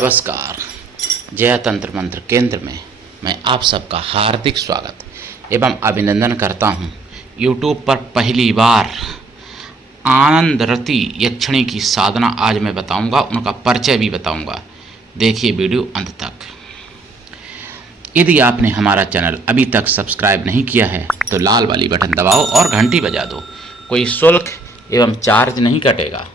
नमस्कार। जया तंत्र मंत्र केंद्र में मैं आप सबका हार्दिक स्वागत एवं अभिनंदन करता हूं। YouTube पर पहली बार आनंद रति यक्षिणी की साधना आज मैं बताऊंगा, उनका परिचय भी बताऊंगा। देखिए वीडियो अंत तक। यदि आपने हमारा चैनल अभी तक सब्सक्राइब नहीं किया है तो लाल वाली बटन दबाओ और घंटी बजा दो। कोई शुल्क एवं चार्ज नहीं कटेगा।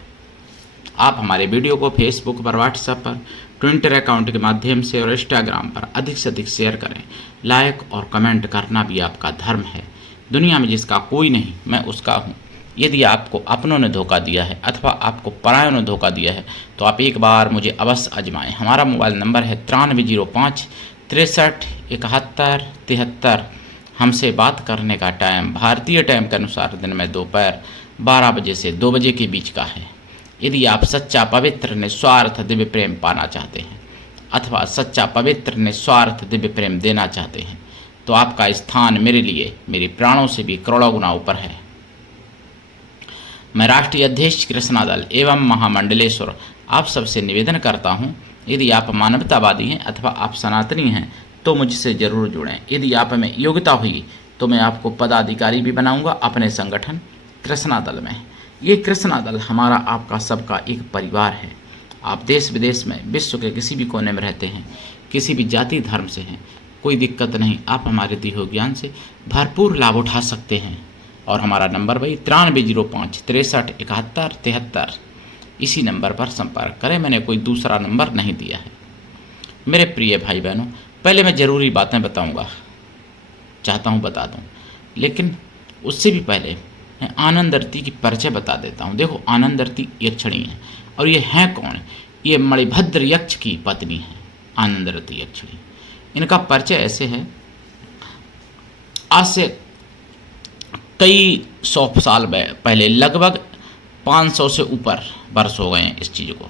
आप हमारे वीडियो को फेसबुक पर, व्हाट्सएप पर, ट्विटर अकाउंट के माध्यम से और इंस्टाग्राम पर अधिक से अधिक शेयर करें। लाइक और कमेंट करना भी आपका धर्म है। दुनिया में जिसका कोई नहीं, मैं उसका हूँ। यदि आपको अपनों ने धोखा दिया है अथवा आपको परायों ने धोखा दिया है तो आप एक बार मुझे अवश्य आजमाएं। हमारा मोबाइल नंबर है 9305 63 71 73। हमसे बात करने का टाइम भारतीय टाइम के अनुसार दिन में दोपहर 12 बजे से 2 बजे के बीच का है। यदि आप सच्चा पवित्र निस्वार्थ दिव्य प्रेम पाना चाहते हैं अथवा सच्चा पवित्र निस्वार्थ दिव्य प्रेम देना चाहते हैं तो आपका स्थान मेरे लिए मेरे प्राणों से भी करोड़ों गुना ऊपर है। मैं राष्ट्रीय अध्यक्ष कृष्णा दल एवं महामंडलेश्वर आप सबसे निवेदन करता हूं, यदि आप मानवतावादी हैं अथवा आप सनातनी हैं तो मुझसे जरूर जुड़ें। यदि आप में योग्यता हुई तो मैं आपको पदाधिकारी भी बनाऊंगा अपने संगठन कृष्णा दल में। ये कृष्णा दल हमारा आपका सबका एक परिवार है। आप देश विदेश में विश्व के किसी भी कोने में रहते हैं, किसी भी जाति धर्म से हैं, कोई दिक्कत नहीं। आप हमारे दिए ज्ञान से भरपूर लाभ उठा सकते हैं। और हमारा नंबर भाई 9305 63 71 73। इसी नंबर पर संपर्क करें। मैंने कोई दूसरा नंबर नहीं दिया है। मेरे प्रिय भाई बहनों, पहले मैं ज़रूरी बातें बताऊंगा, चाहता हूं बता दूं, लेकिन उससे भी पहले मैं आनंद रति की परिचय बता देता हूं। देखो, आनंद रति यक्षिणी है और ये हैं कौन? ये मणिभद्र यक्ष की पत्नी है, आनंद रति यक्षिणी। इनका परिचय ऐसे है, आज से कई 100 साल पहले, लगभग 500 से ऊपर वर्ष हो गए हैं इस चीज़ को,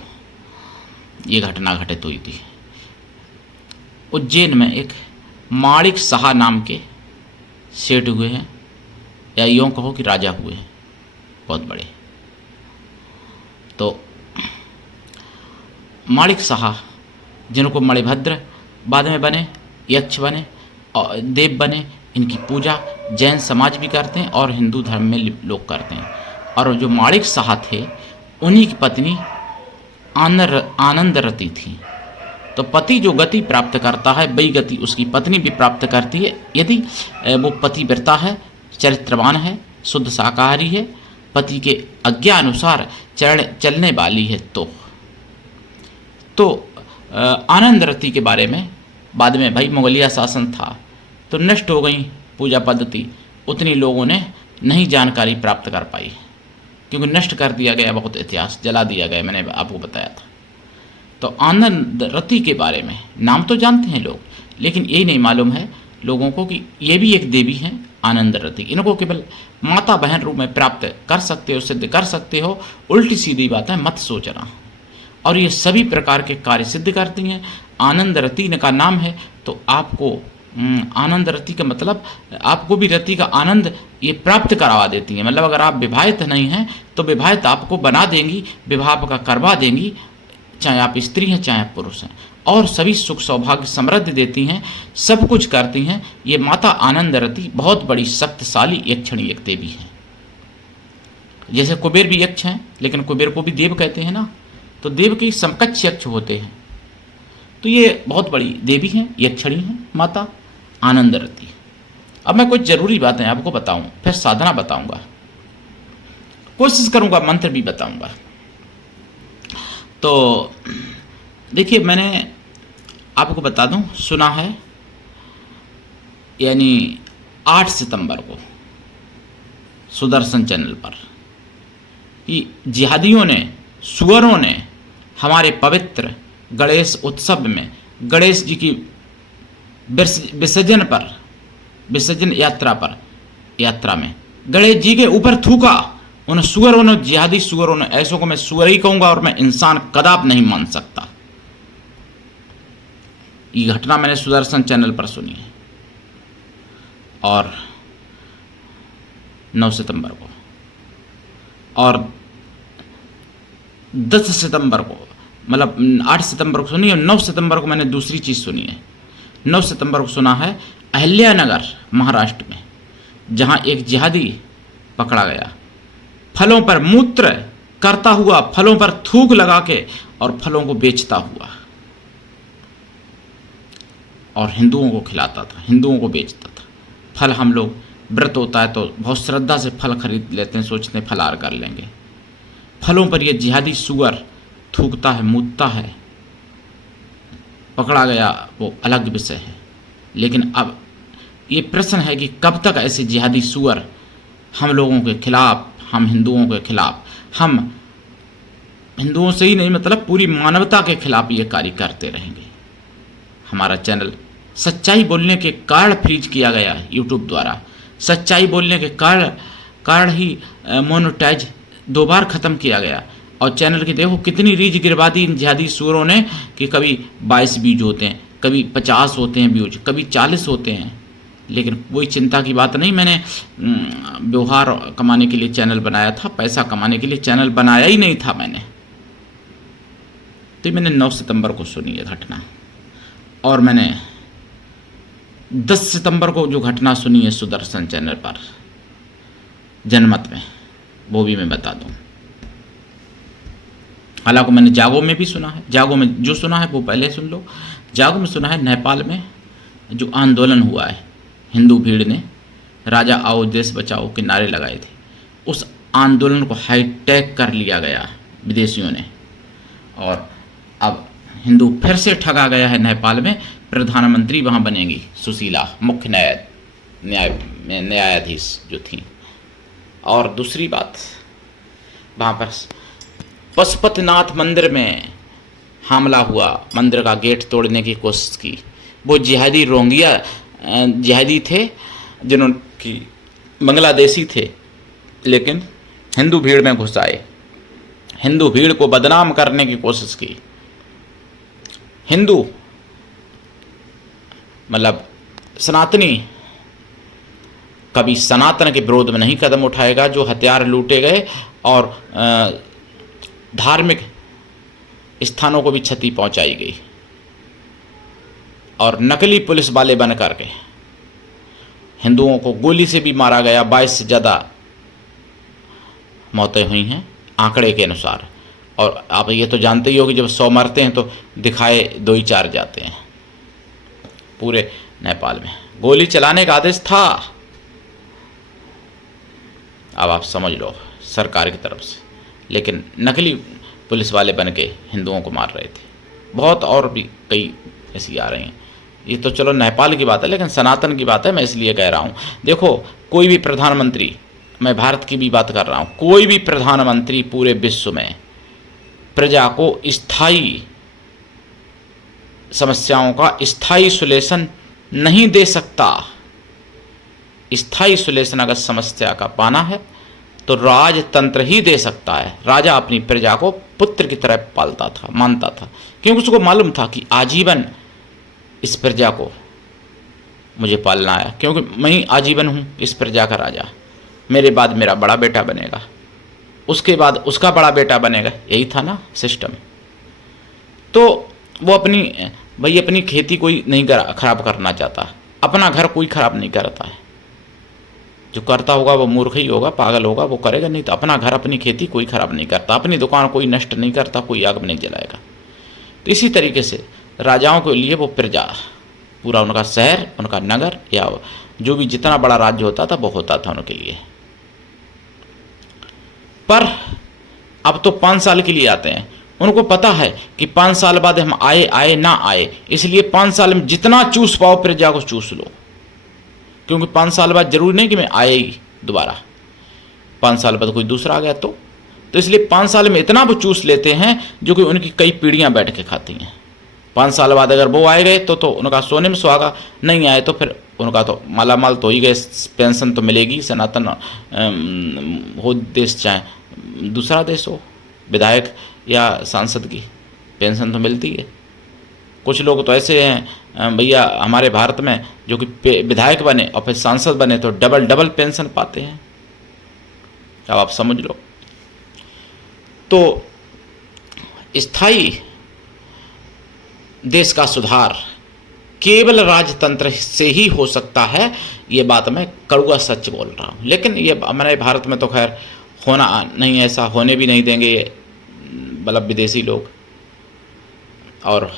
ये घटना घटित हुई थी। उज्जैन में एक माणिक शाह नाम के सेठ हुए हैं, या यूँ कहो कि राजा हुए हैं बहुत बड़े। तो माणिक शाह, जिनको मणिभद्र बाद में बने, यक्ष बने और देव बने, इनकी पूजा जैन समाज भी करते हैं और हिंदू धर्म में लोग करते हैं। और जो माणिक शाह थे उन्हीं की पत्नी आनंद रति थी। तो पति जो गति प्राप्त करता है वही गति उसकी पत्नी भी प्राप्त करती है, यदि वो पतिव्रता है, चरित्रवान है, शुद्ध शाकाहारी है, पति के आज्ञा अनुसार चलने वाली है। तो आनंद रति के बारे में बाद में भाई मुगलिया शासन था तो नष्ट हो गई पूजा पद्धति, उतनी लोगों ने नहीं जानकारी प्राप्त कर पाई क्योंकि नष्ट कर दिया गया, बहुत इतिहास जला दिया गया, मैंने आपको बताया था। तो आनंद रति के बारे में नाम तो जानते हैं लोग, लेकिन यही नहीं मालूम है लोगों को कि ये भी एक देवी हैं आनंद रति। इनको केवल माता बहन रूप में प्राप्त कर सकते हो, सिद्ध कर सकते हो। उल्टी सीधी बातें मत सोचना। और ये सभी प्रकार के कार्य सिद्ध करती हैं। आनंद रति इनका नाम है तो आपको आनंद रति का मतलब आपको भी रति का आनंद ये प्राप्त करवा देती हैं। मतलब अगर आप विवाहित नहीं हैं तो विवाहित आपको बना देंगी, विवाह आपका करवा देंगी, चाहे आप स्त्री हैं चाहे आप पुरुष हैं। और सभी सुख सौभाग्य समृद्धि देती हैं, सब कुछ करती हैं। ये माता आनंद रति बहुत बड़ी शक्तिशाली यक्षिणी एक देवी है। जैसे कुबेर भी यक्ष हैं, लेकिन कुबेर को भी देव कहते हैं ना, तो देव के समकक्ष यक्ष होते हैं। तो ये बहुत बड़ी देवी हैं, यक्षिणी हैं माता आनंद रति। अब मैं कुछ जरूरी बातें आपको बताऊं, फिर साधना बताऊंगा, कोशिश करूंगा मंत्र भी बताऊंगा। तो देखिए, मैंने आपको बता दूं, सुना है यानी 8 सितंबर को सुदर्शन चैनल पर कि जिहादियों ने, सुअरों ने हमारे पवित्र गणेश उत्सव में गणेश जी की विसर्जन यात्रा में गणेश जी के ऊपर थूका। उन सुअरों ने, जिहादी सुअरों ने, ऐसों को मैं सुअर ही कहूंगा और मैं इंसान कदाप नहीं मान सकता। ये घटना मैंने सुदर्शन चैनल पर सुनी है। और 9 सितंबर को और 10 सितंबर को मतलब 8 सितंबर को सुनी है, 9 सितंबर को मैंने दूसरी चीज़ सुनी है। 9 सितंबर को सुना है अहिल्यानगर महाराष्ट्र में, जहाँ एक जिहादी पकड़ा गया, फलों पर मूत्र करता हुआ, फलों पर थूक लगा के और फलों को बेचता हुआ, और हिंदुओं को खिलाता था, हिंदुओं को बेचता था। फल हम लोग व्रत होता है तो बहुत श्रद्धा से फल खरीद लेते हैं, सोचते हैं फलाहार कर लेंगे। फलों पर यह जिहादी सुअर थूकता है, मूतता है, पकड़ा गया वो अलग विषय है। लेकिन अब ये प्रश्न है कि कब तक ऐसे जिहादी सुअर हम लोगों के खिलाफ, हम हिंदुओं के खिलाफ, हम हिंदुओं से ही नहीं मतलब पूरी मानवता के खिलाफ ये कार्य करते रहेंगे। हमारा चैनल सच्चाई बोलने के कारण फ्रीज किया गया है यूट्यूब द्वारा। सच्चाई बोलने के कारण ही मोनेटाइज 2 बार ख़त्म किया गया। और चैनल की देखो कितनी रीच गिरवा दी इन जिहादी सुअरों ने कि कभी 22 व्यूज होते हैं, कभी 50 होते हैं व्यूज, कभी 40 होते हैं। लेकिन कोई चिंता की बात नहीं, मैंने व्यवहार कमाने के लिए चैनल बनाया था, पैसा कमाने के लिए चैनल बनाया ही नहीं था मैंने। तो मैंने 9 सितंबर को सुनी है घटना, और मैंने 10 सितंबर को जो घटना सुनी है सुदर्शन चैनल पर जनमत में, वो भी मैं बता दूं। हालांकि मैंने जागो में भी सुना है, जागो में जो सुना है वो पहले सुन लो। जागो में सुना है नेपाल में जो आंदोलन हुआ है, हिंदू भीड़ ने राजा आओ देश बचाओ के नारे लगाए थे, उस आंदोलन को हाईटेक कर लिया गया विदेशियों ने, और अब हिंदू फिर से ठगा गया है। नेपाल में प्रधानमंत्री वहाँ बनेंगी सुशीला, मुख्य न्यायाधीश जो थी। और दूसरी बात, वहाँ पर पशुपतिनाथ मंदिर में हमला हुआ, मंदिर का गेट तोड़ने की कोशिश की। वो जिहादी रोंगिया जिहादी थे जिन्होंने बांग्लादेशी थे, लेकिन हिंदू भीड़ में घुस आए, हिंदू भीड़ को बदनाम करने की कोशिश की। हिंदू मतलब सनातनी कभी सनातन के विरोध में नहीं कदम उठाएगा। जो हथियार लूटे गए और धार्मिक स्थानों को भी क्षति पहुंचाई गई, और नकली पुलिस वाले बन करके हिंदुओं को गोली से भी मारा गया। 22 से ज़्यादा मौतें हुई हैं आंकड़े के अनुसार। और आप ये तो जानते ही हो कि जब 100 मरते हैं तो दिखाए 2 ही 4 जाते हैं। पूरे नेपाल में गोली चलाने का आदेश था, अब आप समझ लो सरकार की तरफ से, लेकिन नकली पुलिस वाले बन के हिंदुओं को मार रहे थे। बहुत और भी कई ऐसी आ रही हैं। ये तो चलो नेपाल की बात है, लेकिन सनातन की बात है, मैं इसलिए कह रहा हूँ। देखो कोई भी प्रधानमंत्री, मैं भारत की भी बात कर रहा हूँ, कोई भी प्रधानमंत्री पूरे विश्व में प्रजा को स्थायी समस्याओं का स्थायी सॉल्यूशन नहीं दे सकता। स्थायी सॉल्यूशन अगर समस्या का पाना है तो राजतंत्र ही दे सकता है। राजा अपनी प्रजा को पुत्र की तरह पालता था, मानता था, क्योंकि उसको मालूम था कि आजीवन इस प्रजा को मुझे पालना है, क्योंकि मैं ही आजीवन हूँ इस प्रजा का राजा। मेरे बाद मेरा बड़ा बेटा बनेगा, उसके बाद उसका बड़ा बेटा बनेगा, यही था ना सिस्टम। तो वो अपनी खेती कोई नहीं खराब करना चाहता, अपना घर कोई खराब नहीं करता है। जो करता होगा वो मूर्ख ही होगा, पागल होगा, वो करेगा नहीं। तो अपना घर अपनी खेती कोई खराब नहीं करता, अपनी दुकान कोई नष्ट नहीं करता, कोई आग नहीं जलाएगा। तो इसी तरीके से राजाओं के लिए वो प्रजा, पूरा उनका शहर, उनका नगर, या जो भी जितना बड़ा राज्य होता था वो होता था उनके लिए। पर अब तो 5 साल के लिए आते हैं। उनको पता है कि 5 साल बाद हम आए ना आए, इसलिए 5 साल में जितना चूस पाओ प्रजा को चूस लो, क्योंकि 5 साल बाद जरूरी नहीं कि मैं आए ही दोबारा। 5 साल बाद कोई दूसरा आ गया तो इसलिए 5 साल में इतना वो चूस लेते हैं जो कि उनकी कई पीढ़ियां बैठ के खाती हैं। 5 साल बाद अगर वो आए गए तो उनका सोने में सुहागा, नहीं आए तो फिर उनका तो मालामाल तो ही गए। पेंशन तो मिलेगी, सनातन हो देश चाहे दूसरा देश हो, विधायक या सांसद की पेंशन तो मिलती है। कुछ लोग तो ऐसे हैं भैया हमारे भारत में जो कि विधायक बने और फिर सांसद बने तो डबल पेंशन पाते हैं। अब आप समझ लो। तो स्थायी देश का सुधार केवल राजतंत्र से ही हो सकता है, ये बात मैं कड़वा सच बोल रहा हूँ। लेकिन ये हमारे भारत में तो खैर होना नहीं, ऐसा होने भी नहीं देंगे ये मतलब विदेशी लोग, और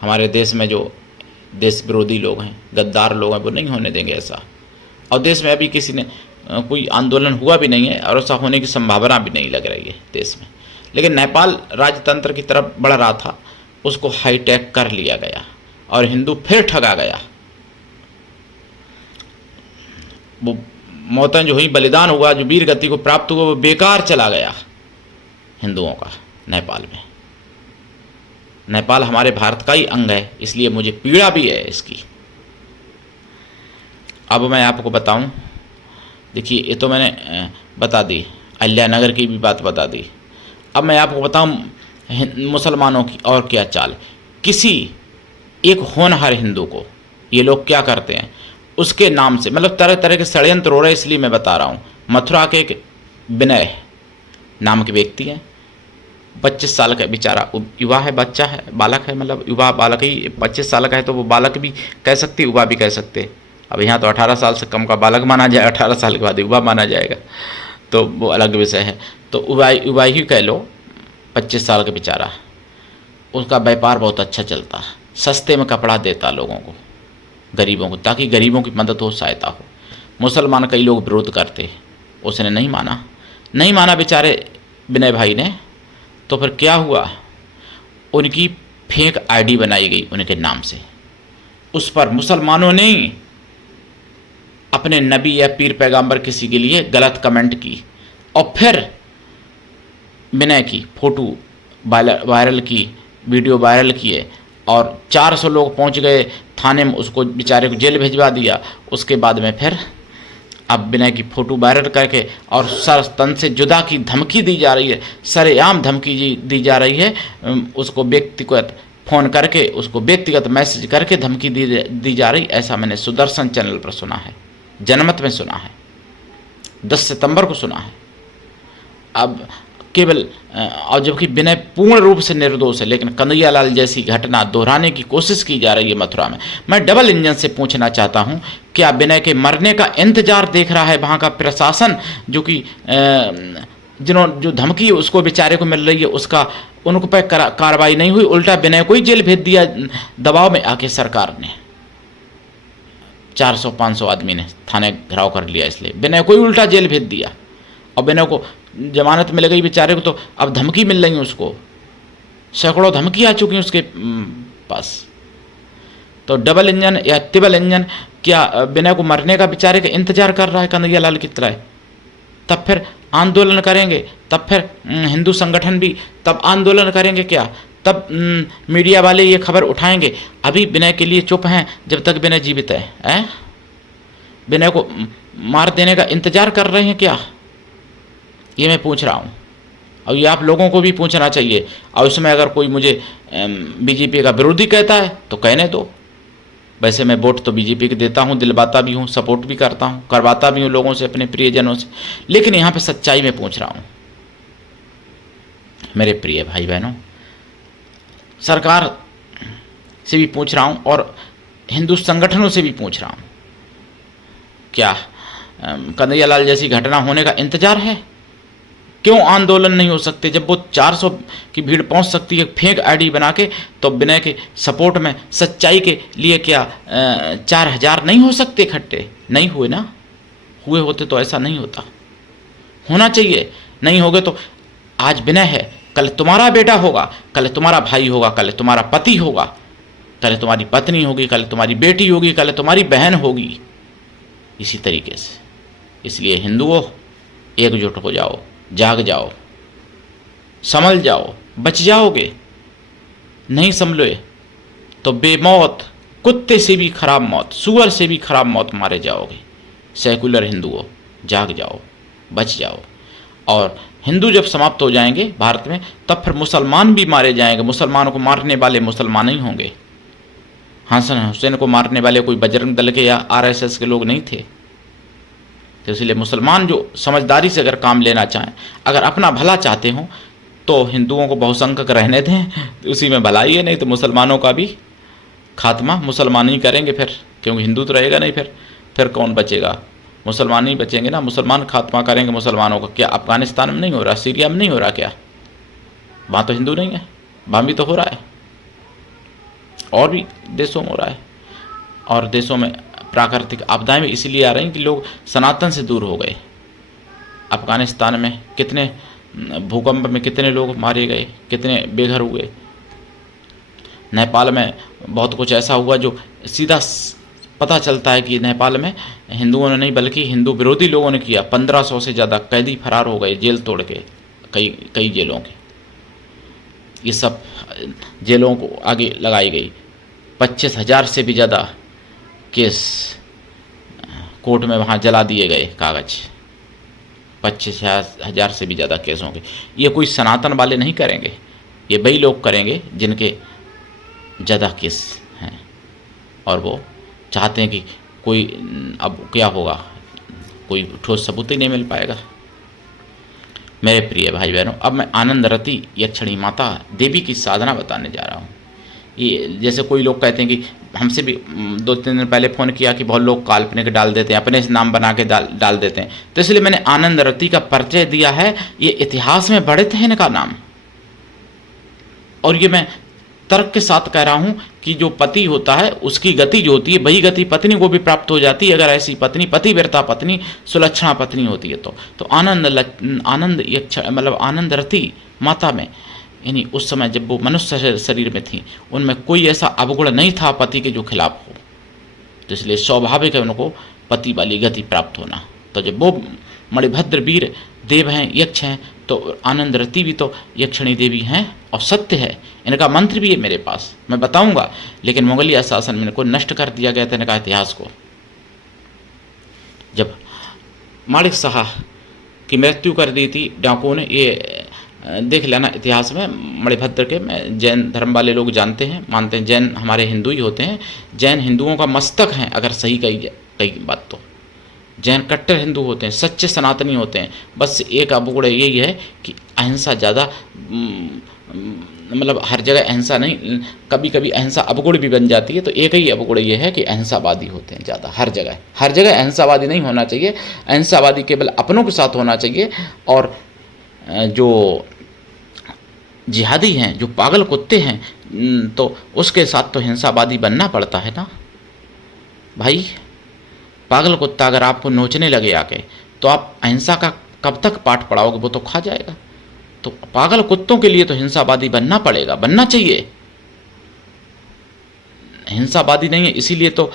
हमारे देश में जो देश विरोधी लोग हैं, गद्दार लोग हैं, वो नहीं होने देंगे ऐसा। और देश में अभी किसी ने कोई आंदोलन हुआ भी नहीं है और ऐसा होने की संभावना भी नहीं लग रही है देश में। लेकिन नेपाल राजतंत्र की तरफ बढ़ रहा था, उसको हाईटेक कर लिया गया और हिंदू फिर ठगा गया। वो मौतें जो हुई, बलिदान हुआ, जो वीर गति को प्राप्त हुआ, वो बेकार चला गया हिंदुओं का नेपाल में। नेपाल हमारे भारत का ही अंग है, इसलिए मुझे पीड़ा भी है इसकी। अब मैं आपको बताऊं, देखिए ये तो मैंने बता दी, अहिल्यानगर की भी बात बता दी। अब मैं आपको बताऊं मुसलमानों की और क्या चाल। किसी एक होनहार हिंदू को ये लोग क्या करते हैं, उसके नाम से मतलब तरह तरह के षड्यंत्र हो रहे, इसलिए मैं बता रहा हूँ। मथुरा के एक विनय नाम के व्यक्ति हैं, 25 साल का बेचारा युवा है, बच्चा है, बालक है, मतलब युवा बालक ही। 25 साल का है तो वो बालक भी कह सकते, युवा भी कह सकते। अब यहाँ तो 18 साल से कम का बालक माना जाए, 18 साल के बाद युवा माना जाएगा, तो वो अलग विषय है। तो युवा ही कह लो, 25 साल का बेचारा, उसका व्यापार बहुत अच्छा चलता, सस्ते में कपड़ा देता लोगों को, गरीबों को, ताकि गरीबों की मदद हो, सहायता हो। मुसलमान कई लोग विरोध करते, उसने नहीं माना बेचारे विनय भाई ने। तो फिर क्या हुआ, उनकी फेक आईडी बनाई गई उनके नाम से, उस पर मुसलमानों ने अपने नबी या पीर पैगंबर किसी के लिए गलत कमेंट की, और फिर विनय की फ़ोटो वायरल की, वीडियो वायरल किए, और 400 लोग पहुंच गए थाने में, उसको बेचारे को जेल भिजवा दिया। उसके बाद में फिर अब विनय की फ़ोटो वायरल करके और सर तन से जुदा की धमकी दी जा रही है, सरेआम धमकी दी जा रही है। उसको व्यक्तिगत फ़ोन करके, उसको व्यक्तिगत मैसेज करके धमकी दी जा रही। ऐसा मैंने सुदर्शन चैनल पर सुना है, जनमत में सुना है, 10 सितंबर को सुना है। अब केवल और जबकि विनय पूर्ण रूप से निर्दोष है, लेकिन कन्हैयालाल जैसी घटना दोहराने की कोशिश की जा रही है मथुरा में। मैं डबल इंजन से पूछना चाहता हूं, क्या विनय के मरने का इंतजार देख रहा है वहां का प्रशासन, जो कि जो धमकी उसको बेचारे को मिल रही है, उसका उनको पर कार्रवाई नहीं हुई, उल्टा विनय को ही जेल भेज दिया दबाव में आके सरकार ने। 400-500 आदमी ने थाने घेराव कर लिया, इसलिए विनय को ही उल्टा जेल भेज दिया। और विनय को जमानत मिल गई बेचारे को, तो अब धमकी मिल रही है उसको, सैकड़ों धमकी आ चुकी हैं उसके पास। तो डबल इंजन या ट्रिपल इंजन क्या विनय को मरने का बेचारे का इंतजार कर रहा है कन्हैयालाल की तरह? तब फिर आंदोलन करेंगे, तब फिर हिंदू संगठन भी तब आंदोलन करेंगे क्या? तब मीडिया वाले ये खबर उठाएंगे। अभी विनय के लिए चुप हैं जब तक विनय जीवित है। विनय को मार देने का इंतजार कर रहे हैं क्या? ये मैं पूछ रहा हूँ, और ये आप लोगों को भी पूछना चाहिए। और उसमें अगर कोई मुझे बीजेपी का विरोधी कहता है तो कहने दो। वैसे मैं वोट तो बीजेपी के देता हूँ, दिलवाता भी हूँ, सपोर्ट भी करता हूँ, करवाता भी हूँ लोगों से, अपने प्रियजनों से। लेकिन यहाँ पे सच्चाई में पूछ रहा हूँ मेरे प्रिय भाई बहनों, सरकार से भी पूछ रहा हूँ और हिंदू संगठनों से भी पूछ रहा हूँ, क्या कन्हैयालाल जैसी घटना होने का इंतजार है? क्यों आंदोलन नहीं हो सकते? जब वो 400 की भीड़ पहुंच सकती है फेक आईडी बना के, तो विनय के सपोर्ट में सच्चाई के लिए क्या 4000 नहीं हो सकते इकट्ठे? नहीं हुए ना, हुए होते तो ऐसा नहीं होता। होना चाहिए, नहीं होगे तो आज विनय है, कल तुम्हारा बेटा होगा, कल तुम्हारा भाई होगा, कल तुम्हारा पति होगा, कल तुम्हारी पत्नी होगी, कल तुम्हारी बेटी होगी, कल तुम्हारी बहन होगी, इसी तरीके से। इसलिए हिंदुओं एकजुट हो जाओ, जाग जाओ, संभल जाओ, बच जाओगे। नहीं संभले तो बेमौत, कुत्ते से भी खराब मौत, सूअर से भी खराब मौत मारे जाओगे। सेकुलर हिंदुओं जाग जाओ, बच जाओ। और हिंदू जब समाप्त हो जाएंगे भारत में, तब फिर मुसलमान भी मारे जाएंगे। मुसलमानों को मारने वाले मुसलमान ही होंगे। हसन हुसैन को मारने वाले कोई बजरंग दल के या आरएसएस के लोग नहीं थे। तो इसलिए मुसलमान जो समझदारी से अगर काम लेना चाहें, अगर अपना भला चाहते हों, तो हिंदुओं को बहुसंख्यक रहने दें, उसी में भलाई है, नहीं तो मुसलमानों का भी खात्मा मुसलमान ही करेंगे फिर, क्योंकि हिंदू तो रहेगा नहीं, फिर कौन बचेगा? मुसलमान ही बचेंगे ना, मुसलमान खात्मा करेंगे मुसलमानों का। क्या अफगानिस्तान में नहीं हो रहा, सीरिया में नहीं हो रहा क्या? वहाँ तो हिंदू नहीं है, वहाँ भी तो हो रहा है, और भी देशों में हो रहा है। और देशों में प्राकृतिक आपदाएं भी इसीलिए आ रही हैं कि लोग सनातन से दूर हो गए। अफगानिस्तान में कितने भूकंप में कितने लोग मारे गए, कितने बेघर हुए। नेपाल में बहुत कुछ ऐसा हुआ जो सीधा पता चलता है कि नेपाल में हिंदुओं ने नहीं बल्कि हिंदू विरोधी लोगों ने किया। 1500 से ज़्यादा कैदी फरार हो गए जेल तोड़ के, कई जेलों के। ये सब जेलों को आगे लगाई गई। 25,000 से भी ज़्यादा केस कोर्ट में वहाँ जला दिए गए कागज। 25,000 से भी ज़्यादा केसों के। ये कोई सनातन वाले नहीं करेंगे, ये वही लोग करेंगे जिनके ज़्यादा केस हैं और वो चाहते हैं कि कोई, अब क्या होगा, कोई ठोस सबूत ही नहीं मिल पाएगा। मेरे प्रिय भाई बहनों, अब मैं आनंद रति यक्षिणी माता देवी की साधना बताने जा रहा हूँ। ये जैसे कोई लोग कहते हैं कि हमसे भी 2-3 दिन पहले फ़ोन किया कि बहुत लोग काल्पनिक डाल देते हैं, अपने नाम बना के डाल देते हैं, तो इसलिए मैंने आनंद रति का परिचय दिया है। ये इतिहास में बढ़ित है इनका नाम, और ये मैं तर्क के साथ कह रहा हूँ कि जो पति होता है उसकी गति जो होती है वही गति पत्नी को भी प्राप्त हो जाती है, अगर ऐसी पत्नी पतिव्रता पत्नी सुलक्षणा पत्नी होती है तो आनंद मतलब आनंद रति माता में, यानी उस समय जब वो मनुष्य शरीर में थी उनमें कोई ऐसा अवगुण नहीं था पति के जो खिलाफ हो, तो इसलिए स्वाभाविक है उनको पति वाली गति प्राप्त होना। तो जब वो मणिभद्र वीर देव हैं, यक्ष हैं, तो आनंद रति भी तो यक्षिणी देवी हैं और सत्य है। इनका मंत्र भी है मेरे पास, मैं बताऊंगा, लेकिन मुगलिया शासन में इनको नष्ट कर दिया गया था इनका इतिहास को। जब माणिक शाह की मृत्यु कर दी थी डाकुओं ने, ये देख लेना इतिहास में मणिभद्र के, में जैन धर्म वाले लोग जानते हैं, मानते हैं, जैन हमारे हिंदू ही होते हैं, जैन हिंदुओं का मस्तक हैं अगर सही कही बात तो। जैन कट्टर हिंदू होते हैं, सच्चे सनातनी होते हैं। बस एक अवगुण यही है कि अहिंसा ज़्यादा, मतलब हर जगह अहिंसा नहीं, कभी कभी अहिंसा अवगुण भी बन जाती है। तो एक ही अवगुण ये है कि अहिंसावादी होते हैं ज़्यादा, हर जगह अहिंसावादी नहीं होना चाहिए। अहिंसावादी केवल अपनों के साथ होना चाहिए, और जो जिहादी हैं, जो पागल कुत्ते हैं, तो उसके साथ तो हिंसावादी बनना पड़ता है ना भाई। पागल कुत्ता अगर आपको नोचने लगे आके, तो आप अहिंसा का कब तक पाठ पढ़ाओगे, वो तो खा जाएगा। तो पागल कुत्तों के लिए तो हिंसावादी बनना पड़ेगा, बनना चाहिए। हिंसावादी नहीं है, इसीलिए तो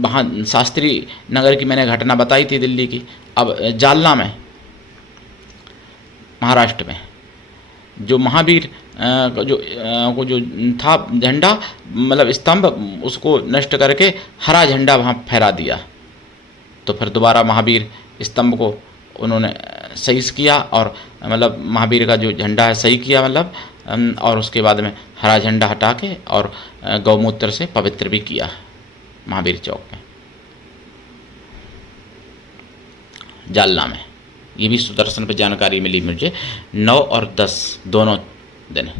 वहाँ शास्त्री नगर की मैंने घटना बताई थी दिल्ली की। अब जालना में, महाराष्ट्र में, जो महावीर को जो था झंडा, मतलब स्तंभ, उसको नष्ट करके हरा झंडा वहाँ फहरा दिया। तो फिर दोबारा महावीर स्तंभ को उन्होंने सही किया, और मतलब महावीर का जो झंडा है सही किया, मतलब, और उसके बाद में हरा झंडा हटा के और गौमूत्र से पवित्र भी किया महावीर चौक में, जालना में। ये भी सुदर्शन पर जानकारी मिली मुझे। 9 और 10 दोनों दिन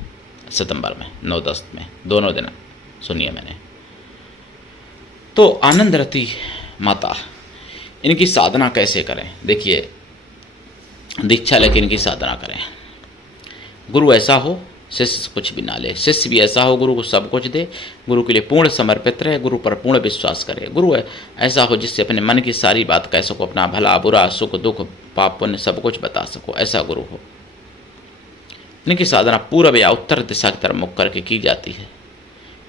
सितंबर में, 9-10 में दोनों दिन सुनिए मैंने। तो आनंद रति माता, इनकी साधना कैसे करें? देखिए, दीक्षा लेके इनकी साधना करें। गुरु ऐसा हो शिष्य कुछ भी ना ले, शिष्य भी ऐसा हो गुरु को सब कुछ दे, गुरु के लिए पूर्ण समर्पित रहे, गुरु पर पूर्ण विश्वास करे। गुरु ऐसा हो जिससे अपने मन की सारी बात कह सको, अपना भला बुरा सुख दुख पाप पुण्य सब कुछ बता सको, ऐसा गुरु हो। इनकी साधना पूर्व या उत्तर दिशा की तरफ मुख करके की जाती है।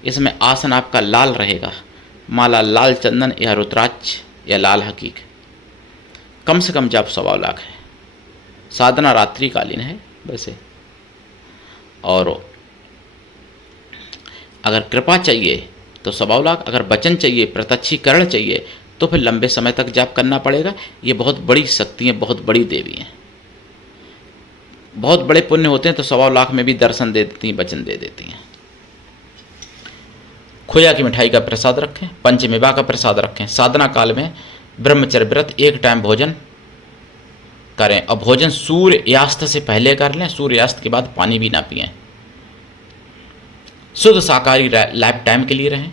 इसमें आसन आपका लाल रहेगा, माला लाल चंदन या रुद्राक्ष या लाल हकीक, कम से कम जाप 1.25 लाख है। साधना रात्रिकालीन है वैसे, और अगर कृपा चाहिए तो 1.25 लाख, अगर वचन चाहिए, प्रत्यक्षीकरण चाहिए, तो फिर लंबे समय तक जाप करना पड़ेगा। ये बहुत बड़ी शक्ति है, बहुत बड़ी देवी हैं, बहुत बड़े पुण्य होते हैं, तो 1.25 लाख में भी दर्शन दे देती हैं, वचन दे देती हैं। खोया की मिठाई का प्रसाद रखें, पंचमेवा का प्रसाद रखें। साधना काल में ब्रह्मचर्य व्रत, 1 टाइम भोजन, करें और भोजन सूर्यास्त से पहले कर लें, सूर्यास्त के बाद पानी भी ना पिएं। शुद्ध शाकाहारी लाइफ टाइम के लिए रहें।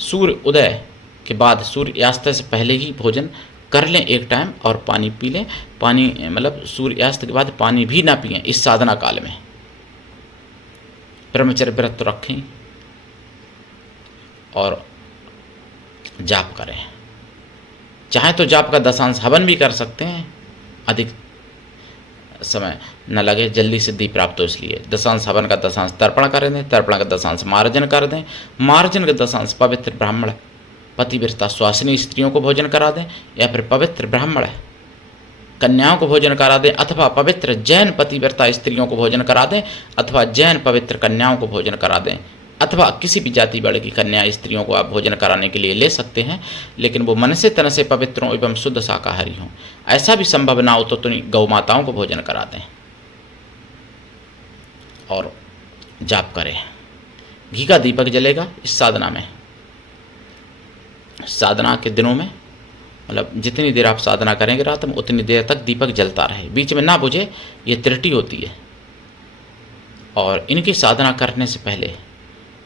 सूर्य उदय के बाद सूर्यास्त से पहले ही भोजन कर लें एक टाइम और पानी पी लें। पानी मतलब सूर्यास्त के बाद पानी भी ना पिएं इस साधना काल में। ब्रह्मचर्य व्रत तो रखें और जाप करें। चाहे तो जाप का दशांश हवन भी कर सकते हैं, अधिक समय न लगे, जल्दी सिद्धि प्राप्त हो, इसलिए दशांश हवन का दशांश तर्पण कर दें, तर्पण का दशांश मार्जन कर दें, मार्जन का दशांश पवित्र ब्राह्मण पतिव्रता स्वासिनी स्त्रियों को भोजन करा दें, या फिर पवित्र ब्राह्मण कन्याओं को भोजन करा दें, अथवा पवित्र जैन पतिव्रता स्त्रियों को भोजन करा दें, अथवा जैन पवित्र कन्याओं को भोजन करा दें, अथवा किसी भी जाति वर्ग की कन्या स्त्रियों को आप भोजन कराने के लिए ले सकते हैं, लेकिन वो मन से तन से पवित्र हों एवं शुद्ध शाकाहारी हों। ऐसा भी संभव ना हो तो गौ माताओं को भोजन करा दें और जाप करें। घी का दीपक जलेगा इस साधना में। साधना के दिनों में मतलब जितनी देर आप साधना करेंगे रात में उतनी देर तक दीपक जलता रहे, बीच में ना बुझे, ये त्रुटि होती है। और इनकी साधना करने से पहले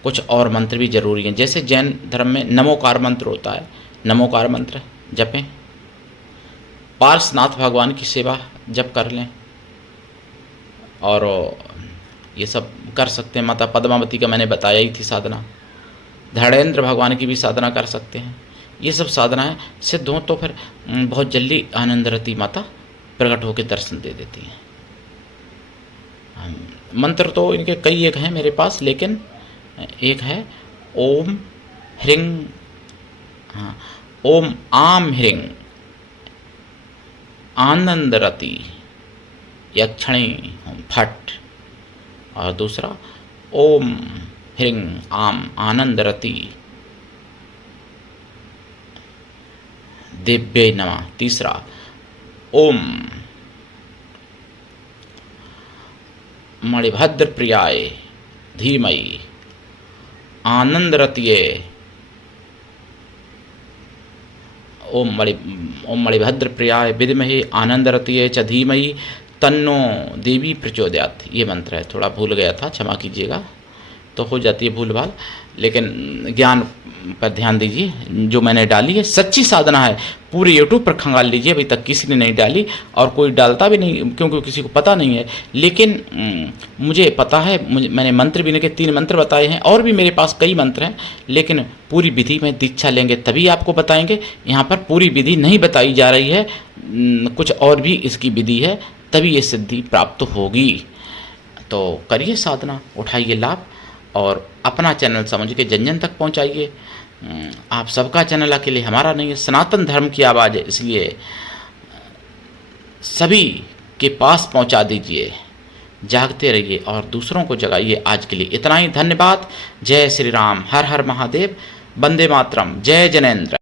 कुछ और मंत्र भी जरूरी हैं। जैसे जैन धर्म में नमोकार मंत्र होता है, नमोकार मंत्र जपें। पार्श्वनाथ भगवान की सेवा जप कर लें और ये सब कर सकते हैं। माता पद्मावती का मैंने बताया ही थी साधना। धैर्येंद्र भगवान की भी साधना कर सकते हैं। ये सब साधनाएं सिद्ध हों तो फिर बहुत जल्दी आनंदरती माता प्रकट होकर दर्शन दे देती हैं। मंत्र तो इनके कई एक हैं मेरे पास, लेकिन एक है ओम ह्रीं, हाँ, ओम आम ह्रीं आनंदरति यक्षिणी फट, और दूसरा ओम ह्रीं आम आनंदरति दिव्य नमः, तीसरा ओम मणिभद्र प्रियाय धीमहि आनंदरतिये, ओम मणिभद्र प्रियाय विद्महे आनंदरतिये च धीमहि तन्नो देवी प्रचोदयात्। ये मंत्र है, थोड़ा भूल गया था, क्षमा कीजिएगा। तो हो जाती है भूल भाल, लेकिन ज्ञान पर ध्यान दीजिए। जो मैंने डाली है सच्ची साधना है, पूरे यूट्यूब पर खंगाल लीजिए, अभी तक किसी ने नहीं डाली और कोई डालता भी नहीं, क्योंकि किसी को पता नहीं है। लेकिन मुझे पता है, मैंने मंत्र भी इनके 3 मंत्र बताए हैं, और भी मेरे पास कई मंत्र हैं, लेकिन पूरी विधि में दीक्षा लेंगे तभी आपको बताएंगे। यहाँ पर पूरी विधि नहीं बताई जा रही है, कुछ और भी इसकी विधि है, तभी ये सिद्धि प्राप्त होगी। तो करिए साधना, उठाइए लाभ और अपना चैनल समझ के जन जन तक पहुंचाइए। आप सबका चैनल अकेले हमारा नहीं है, सनातन धर्म की आवाज़ है, इसलिए सभी के पास पहुंचा दीजिए। जागते रहिए और दूसरों को जगाइए। आज के लिए इतना ही, धन्यवाद। जय श्री राम, हर हर महादेव, वंदे मातरम, जय जनेन्द्र।